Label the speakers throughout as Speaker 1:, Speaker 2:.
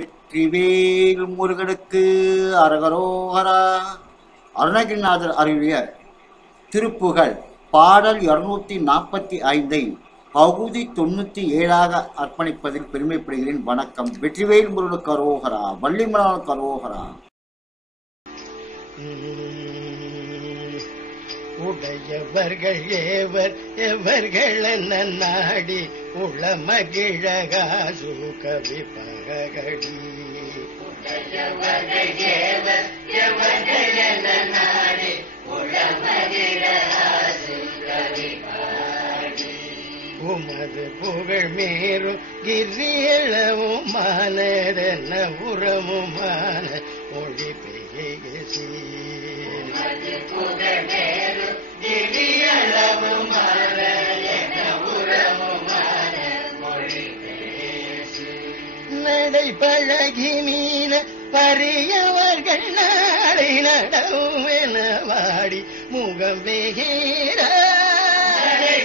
Speaker 1: வெற்றிவேல் முருகனுக்கு அரகரோகரா. அருணகிரிநாதர் அருளிய திருப்புகழ் பாடல் இருநூத்தி நாற்பத்தி ஐந்தை பகுதி தொண்ணூத்தி ஏழாக அர்ப்பணிப்பதில் பெருமைப்படுகிறேன். வணக்கம். வெற்றிவேல் முருகனுக்கு அரோகரா. வள்ளிமலானுக்கு அரோகரா.
Speaker 2: உடையவர்கள் ஏவர் எவர்கள் என்ன நாடி உள மகிழகா சுகவி பகடி உமது புகழ் மேரும் கிரியளவும் மானதென்ன உரமுமான ஒளி பேசி நடை பழகி மீன பரியவர்கள் நாளை நடவுமென வாடி முகம் வேகிற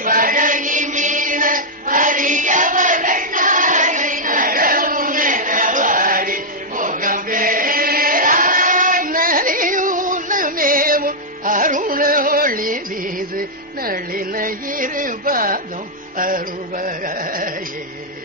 Speaker 2: பழகி மீன பரியவர்கள் நாளை நடவுமென வாடி முகம் நலியூனமேவும் அருண ஒளி நளின அருள்வகையே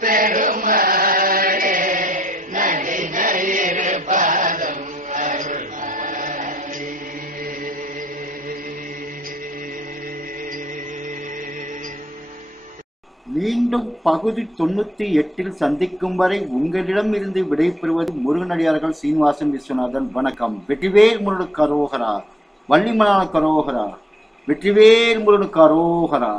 Speaker 2: பெருமாளே நடி பாதம்
Speaker 1: மீண்டும் பகுதி தொண்ணூத்தி எட்டில் சந்திக்கும் வரை உங்களிடம் இருந்து விடைபெறுவது முருகனடியார்கள் சீனிவாசன் விஸ்வநாதன். வணக்கம். வெற்றிவேல் முருகனுக்கு அரோகரா. வள்ளிமலான கரோகரா வெற்றிவேல் முருகனுக்கு அரோகரா.